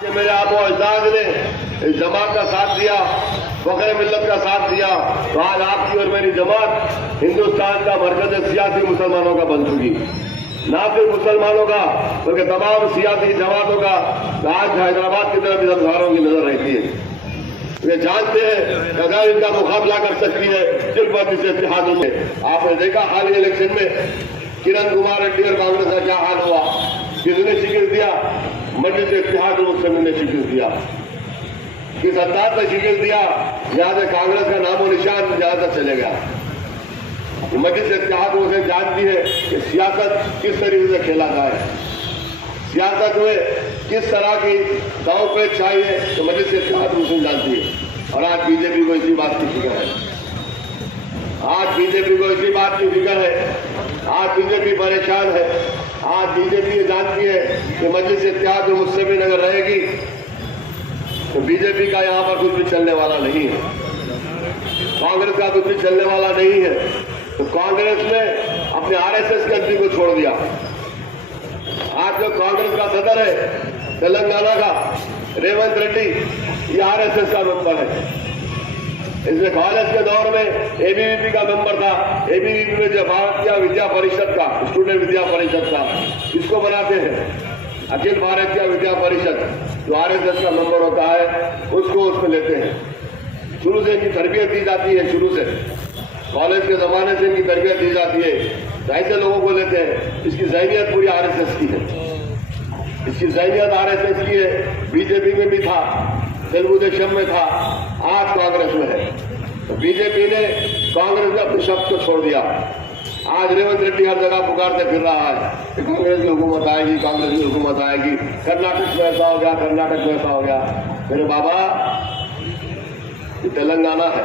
मेरे आबो अजदाद ने इस जमात का साथ दिया, फखरे मिल्लत का साथ दिया, तो आज आपकी और मेरी जमात हिंदुस्तान का मरकज सियासी मुसलमानों का बन चुकी। ना सिर्फ मुसलमानों का बल्कि तमाम सियासी जमातों का आज हैदराबाद की तरफ इधर धारों की नजर रहती है। वे जानते हैं कि अगर इनका मुकाबला कर सकती है सिर्फ और जिस इत्तेहाद में। आपने देखा हाल ही इलेक्शन में किरण कुमार रेड्डी और कांग्रेस का क्या हाल हुआ, किसने शिकस्त दिया? मजलिस इत्तेहाद मुस्लिमीन ने शिकस्त दिया। किस अंदाज में शिकस्त दिया? यहां से कांग्रेस का नामो निशान ज्यादा चले गया। मजलिस इत्तेहाद उसे जानती है कि सियासत किस तरीके से खेला जाए, सियासत में किस तरह की दांव पेच चाहिए, तो मजलिस इत्तेहाद मुस्लिम जानती है। और आज बीजेपी को इसी बात की फिक्र है, आज बीजेपी को इसी बात की फिक्र है, आज बीजेपी परेशान है। आज बीजेपी ये जानती है कि मजलिस इत्तेहाद मुस्लिमीन अगर रहेगी तो बीजेपी का यहां पर कुछ भी चलने वाला नहीं है, कांग्रेस का कुछ भी चलने वाला नहीं है। तो कांग्रेस ने अपने आरएसएस के एमपी को छोड़ दिया। आज जो कांग्रेस का सदर है तेलंगाना का रेवंत रेड्डी, ये आरएसएस का मेंबर है। इसमें कॉलेज के दौर में एबीवीपी का मेंबर था। एबीवीपी में जो भारतीय विद्या परिषद का, स्टूडेंट विद्या परिषद का, इसको बनाते हैं अखिल भारतीय विद्या परिषद, जो आरएसएस का मेंबर होता है उसको उसमें लेते हैं। शुरू से इनकी तरबियत दी जाती है, शुरू से कॉलेज के जमाने से इनकी तरबियत दी जाती है, तो ऐसे लोगों को लेते हैं। इसकी ज़हनियत पूरी आरएसएस की है, इसकी ज़हनियत आरएसएस की है। बीजेपी में भी था, तेलुगु देशम में था, आज कांग्रेस में है। तो बीजेपी ने कांग्रेस में अपने शब्द को छोड़ दिया। आज रेवंत रेड्डी हर जगह पुकारते फिर रहा है कि कांग्रेस की हुकूमत आएगी, कांग्रेस की हुकूमत आएगी, कर्नाटक में ऐसा हो गया, कर्नाटक में ऐसा हो गया। मेरे बाबा, ये तेलंगाना है,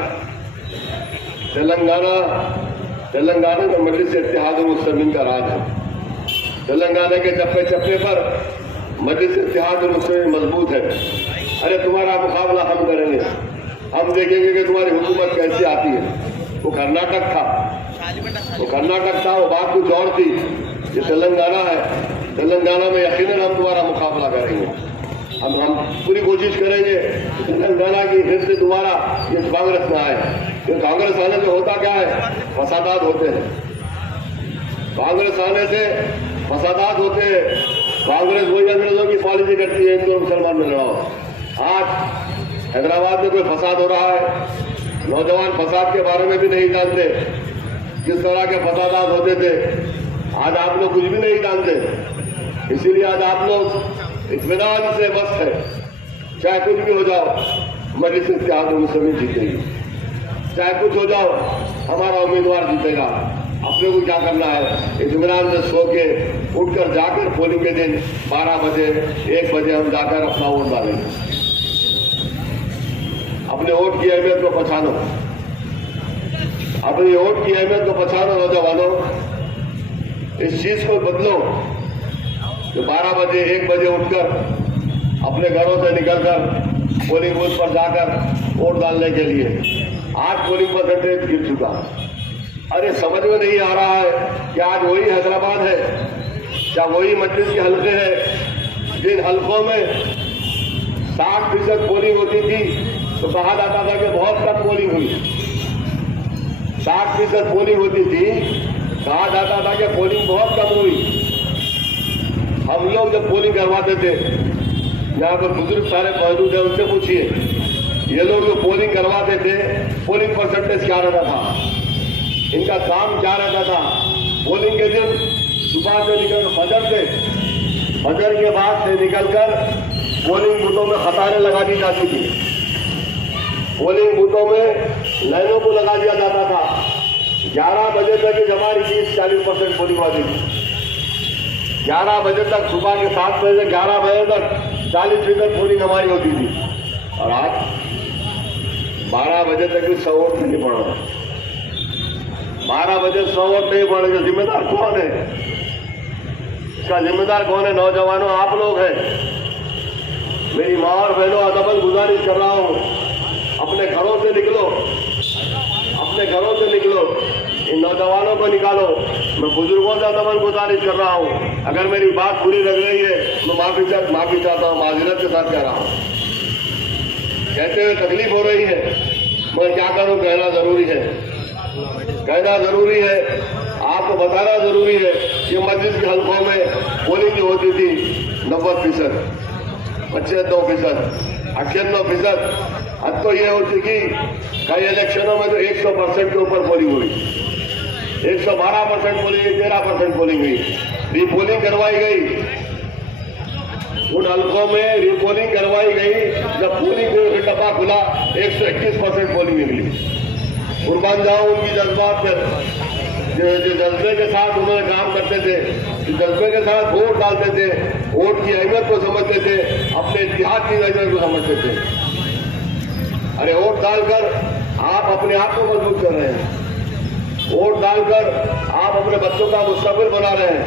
तेलंगाना में मजलिस इत्तेहाद मुस्लिमीन का राज है। तेलंगाना के चप्पे चप्पे पर मजलिस इत्तेहाद मुस्लिमीन मजबूत है। अरे तुम्हारा मुकाबला हम करेंगे, हम देखेंगे कि तुम्हारी हुकूमत कैसे आती है। वो कर्नाटक था, वो बात कुछ और थी। ये तेलंगाना है, तेलंगाना में यकीनन हम तुम्हारा मुकाबला करेंगे। हम पूरी कोशिश करेंगे कि तेलंगाना की फिर से दोबारा ये कांग्रेस में आए। ये कांग्रेस आने से होता क्या है? फसादात होते हैं। कांग्रेस आने से फसादात होते हैं। कांग्रेस वही अंग्रेजों की पॉलिसी करती है, हिंदू और मुसलमान में लड़ाओ। आज हैदराबाद में कोई फसाद हो रहा है, नौजवान फसाद के बारे में भी नहीं जानते, किस तरह के फसादात होते थे। आज आप लोग कुछ भी नहीं जानते, इसीलिए आज आप लोग इत्मीनान से मस्त है। चाहे कुछ भी हो जाओ, मजलिस इत्तेहाद मुस्लिमीन जीतेगी। चाहे कुछ हो जाओ, हमारा उम्मीदवार जीतेगा। अपने को क्या करना है? इत्मीनान से सो के उठकर जाकर पोलिंग के दिन 12 बजे 1 बजे हम जाकर अपना वोट डालेंगे। अपने वोट की अहमियत को पहचानो, अपनी वोट की अहमियत को पहचानो नौजवानों। इस चीज को बदलो कि 12 बजे 1 बजे उठकर अपने घरों से निकलकर पोलिंग बूथ पर जाकर वोट डालने के लिए। आज पोलिंग परसेंटेज गिर चुका। अरे समझ में नहीं आ रहा है कि आज वही हैदराबाद है, क्या वही मजलिस के हल्के हैं जिन हल्कों में 60% पोलिंग होती थी तो कहा जाता था कि बहुत कम पोलिंग हुई। 60% पोलिंग होती थी, कहा जाता था कि पोलिंग बहुत कम हुई। हम लोग जब पोलिंग करवाते थे, यहाँ पर बुजुर्ग सारे मौजूद है, उनसे पूछिए, ये लोग जो पोलिंग करवाते थे पोलिंग परसेंटेज क्या रहता था, इनका काम क्या रहता था? पोलिंग के दिन सुबह से निकल फजर के बाद से निकलकर पोलिंग बूथों में कतारें लगा दी जाती थी। पोलिंग बूथों में लाइनों को लगा दिया जाता था। 11 बजे तक हमारी 30-40% पोलिंग होती थी। 11 बजे तक, सुबह के 7 बजे से 11 बजे तक 40% पोलिंग हमारी होती थी। और आज 12 बजे तक भी 100 वोट नहीं पड़ रहा। 12 बजे 100 वोट नहीं पड़ेगा, जिम्मेदार कौन है? इसका जिम्मेदार कौन है? नौजवानों, आप लोग हैं। मेरी माँ और बहनों, अदबन गुजारिश कर रहा हूँ, अपने घरों से निकलो, अपने घरों से निकलो, इन नौजवानों को निकालो। मैं बुजुर्गों से अदबन गुजारिश कर रहा हूँ, अगर मेरी बात बुरी लग रही है तो माफी चाहता हूँ, माजरत के साथ कह रहा हूँ। कहते हुए तकलीफ हो रही है, मगर क्या करूँ, कहना जरूरी है। आपको बताना जरूरी है कि मस्जिद के हल्कों में पोलिंग जो होती थी 90%, 95%, 98%, अब तो ये हो चुकी, कई इलेक्शनों में तो 100% के ऊपर पोलिंग हुई, 112% पोलिंग, 13% पोलिंग हुई। रीपोलिंग करवाई गई, उन हल्कों में रीपोलिंग करवाई गई। जब पोलिंग डब्बा खुला 121% पोलिंग निकली। कुर्बान जाऊं उनकी जज्बात पर, जो जज्बे के साथ उन्होंने काम करते थे, जो जज्बे के साथ वोट डालते थे, वोट की अहमियत को समझते थे, अपने इतिहास की अहमियत को समझते थे। अरे वोट डालकर आप अपने आप को मजबूत कर रहे हैं, वोट डालकर आप अपने बच्चों का मुस्तकबिल बना रहे हैं,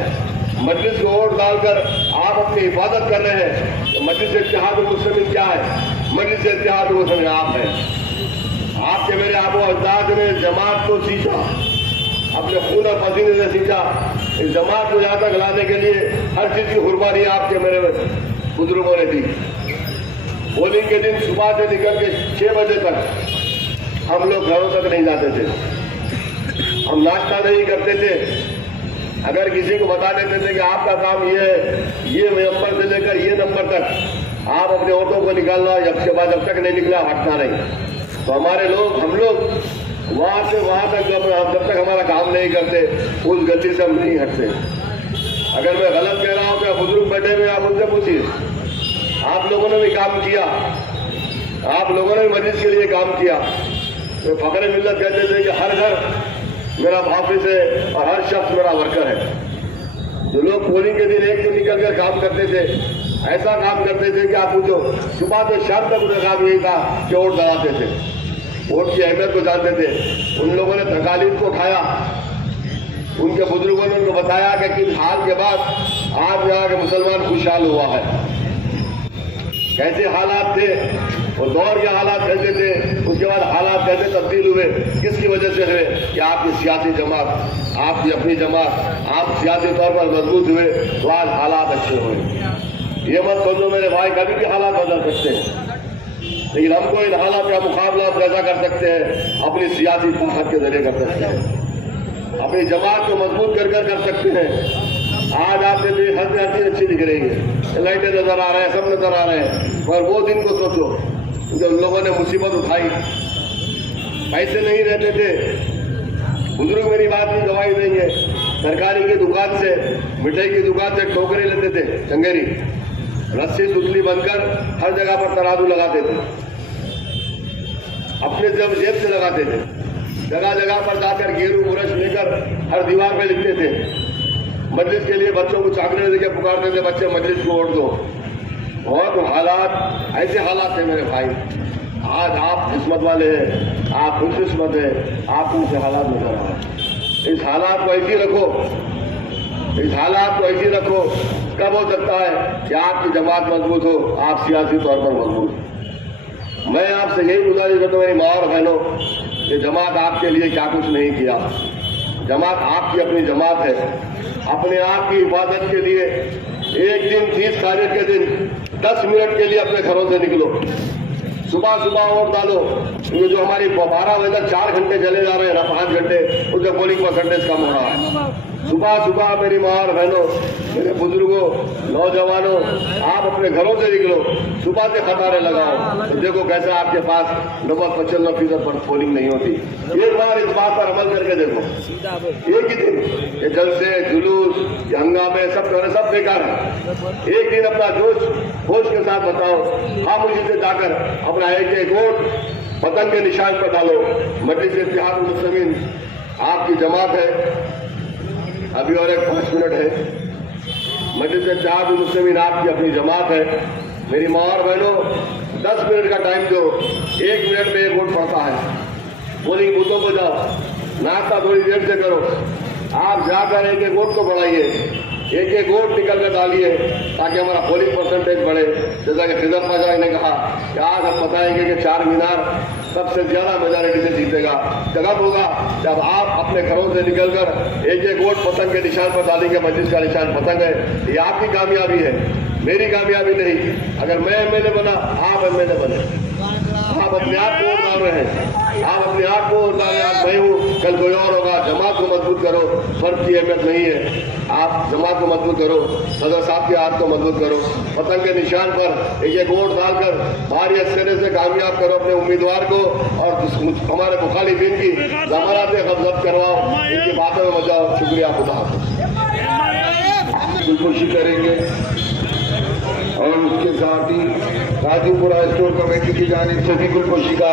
मजलिस को वोट डालकर आप अपनी हिफाजत कर रहे हैं। तो मजलिस इत्तेहाद मुस्लिमीन क्या है? मजलिस इत्तेहाद मुस्लिमीन आप है। आपके मेरे आबो अजदाद ने जमात को सींचा, अपने खून और पसीने से सींचा। इस जमात को यहाँ तक लाने के लिए हर चीज की कुर्बानी आपके मेरे बुजुर्गों ने दी। पोलिंग के दिन सुबह से निकल के 6 बजे तक हम लोग घरों तक नहीं जाते थे, हम नाश्ता नहीं करते थे। अगर किसी को बता देते थे कि आपका काम ये है, ये नंबर से लेकर ये नंबर तक आप अपने ऑटो को निकालना, जब तक नहीं निकला हटना नहीं। तो हमारे लोग, हम लोग वहां से वहां तक जब तक हमारा काम नहीं करते, उस गलती से हम नहीं हटते। अगर मैं गलत कह रहा हूं तो बुजुर्ग बैठे हुए आप उनसे पूछिए। आप लोगों ने भी काम किया, आप लोगों ने भी मस्जिद के लिए काम किया। तो फखरे मिल्लत कहते थे कि हर घर मेरा हाफिज है और हर शख्स मेरा वर्कर है। जो लोग पोलिंग के दिन एक दिन निकल कर काम करते थे, ऐसा काम करते थे कि आप पूछो, सुबह से शाम तक उनका काम यही था कि वोट दबाते थे, वोट की अहमियत को जानते थे। उन लोगों ने तकालीफ को उठाया, उनके बुजुर्गों ने उनको बताया कि किस हाल के बाद आज यहाँ के मुसलमान खुशहाल हुआ है, कैसे हालात थे, वो दौर के हालात कैसे थे, उसके बाद हालात कैसे तब्दील हुए, किसकी वजह से हुए कि आपकी सियासी जमात, आपकी अपनी जमात, आप सियासी तौर पर मजबूत हुए तो आज हालात अच्छे हुए। ये मत समझो मेरे भाई, कभी भी हालात बदल सकते हैं, लेकिन हमको इन हालात का मुकाबला कैसा कर सकते हैं? अपनी सियासी ताकत के जरिए कर सकते हैं, अपनी जमात को मजबूत कर सकते हैं। आज आपने भी हर चीज अच्छी दिख रही है, लाइटें नजर आ रहे हैं, सब नजर आ रहे हैं, पर वो दिन को सोचो जो लोगों ने मुसीबत उठाई, पैसे नहीं रहते थे। बुजुर्ग मेरी बात की गवाही देंगे, सरकारी की दुकान से, मिठाई की दुकान से टोकरी लेते थे, चंगेरी, रस्सी सुतली बनकर हर जगह पर तराजू लगाते थे, अपने जेब से लगाते थे। जगह जगह पर जाकर गेरू ब्रश लेकर हर दीवार पे लिखते थे। मजलिस के लिए बच्चों को चाकरी देकर पुकारते थे, बच्चे मजलिस को वोट दो। बहुत हालात, ऐसे हालात थे मेरे भाई। आज आप किस्मत वाले हैं, आप खुशकिस्मत हैं, आपको इनसे हालात नजर आ रहे हैं। इस हालात को ऐसी रखो, इस हालात को ऐसी रखो। कब हो सकता है कि आपकी जमात मजबूत हो, आप सियासी तौर पर मजबूत। मैं आपसे यही गुजारिश करता हूँ मेरी माँ और बहनों, कि जमात आपके लिए क्या कुछ नहीं किया। जमात आपकी अपनी जमात है। अपने आप की हिफाजत के लिए एक दिन 30 तारीख के दिन 10 मिनट के लिए अपने घरों से निकलो, सुबह सुबह वोट डालो। क्योंकि जो हमारी 12 बजे तक 4 घंटे चले जा रहे हैं ना, 5 घंटे, उससे पोलिंग परसेंटेज कम हो रहा है। सुबह सुबह मेरी माँ और बहनों, मेरे बुजुर्गों, नौजवानों, आप अपने घरों से निकलो, सुबह से कतारें लगाओ, तो देखो कैसे आपके पास 90-95% पर पोलिंग नहीं होती। एक बार इस बात पर अमल करके देखो, एक ही दिन ये जलसे, जुलूस, ये हंगामे सब बेकार है। एक दिन अपना जोश होश के साथ बताओ, खामोशी से जाकर अपना एक वोट वतन के निशान पर डालो। मजलिस इत्तेहाद मुस्लिमीन आपकी जमात है। अभी और 5 मिनट है। मजलिस इत्तेहाद मुस्लिमीन आपकी अपनी जमात है। मेरी माँ और बहनों, 10 मिनट का टाइम दो, 1 मिनट में 1 वोट पड़ता है। पोलिंग बूथों को जाओ, नाश्ता थोड़ी देर से करो, आप जाकर एक वोट को बढ़ाइए। एक एक वोट निकल कर डालिए ताकि हमारा पोलिंग परसेंटेज बढ़े। जैसा कि खिजर पाजा ने कहा कि आज हम बताएंगे कि 4 मीनार सबसे ज्यादा मेजॉरिटी से जीतेगा। कब होगा? जब आप अपने घरों से निकलकर एक एक वोट पतंग के निशान पर डालेंगे। मस्जिद का निशान पतंग है, ये आपकी कामयाबी है, मेरी कामयाबी नहीं। अगर मैं एमएलए बना, आप एमएलए बने, आप अपने आप को वोट डाल रहे हैं, आप अपने आप को वोट डाल रहे हैं। आज मैं हूँ, कल कोई और होगा। जमात को मजबूत करो, फर्ज की अहमियत नहीं है। आप जमात को मजबूत करो, सदर साहब के हाथ को मजबूत करो, पतंग के निशान पर एक एक वोट डालकर भारी असरे से कामयाब करो अपने उम्मीदवार को। और हमारे मुखालिफिन की जमानतें जब्त करवाओ, इनकी बातों में बचाओ। शुक्रिया, खुदा हाफ़िज़। खुशी करेंगे और उसके साथ ही गाजीपुरा स्टोर कमेटी की जानिब से भी खुशी का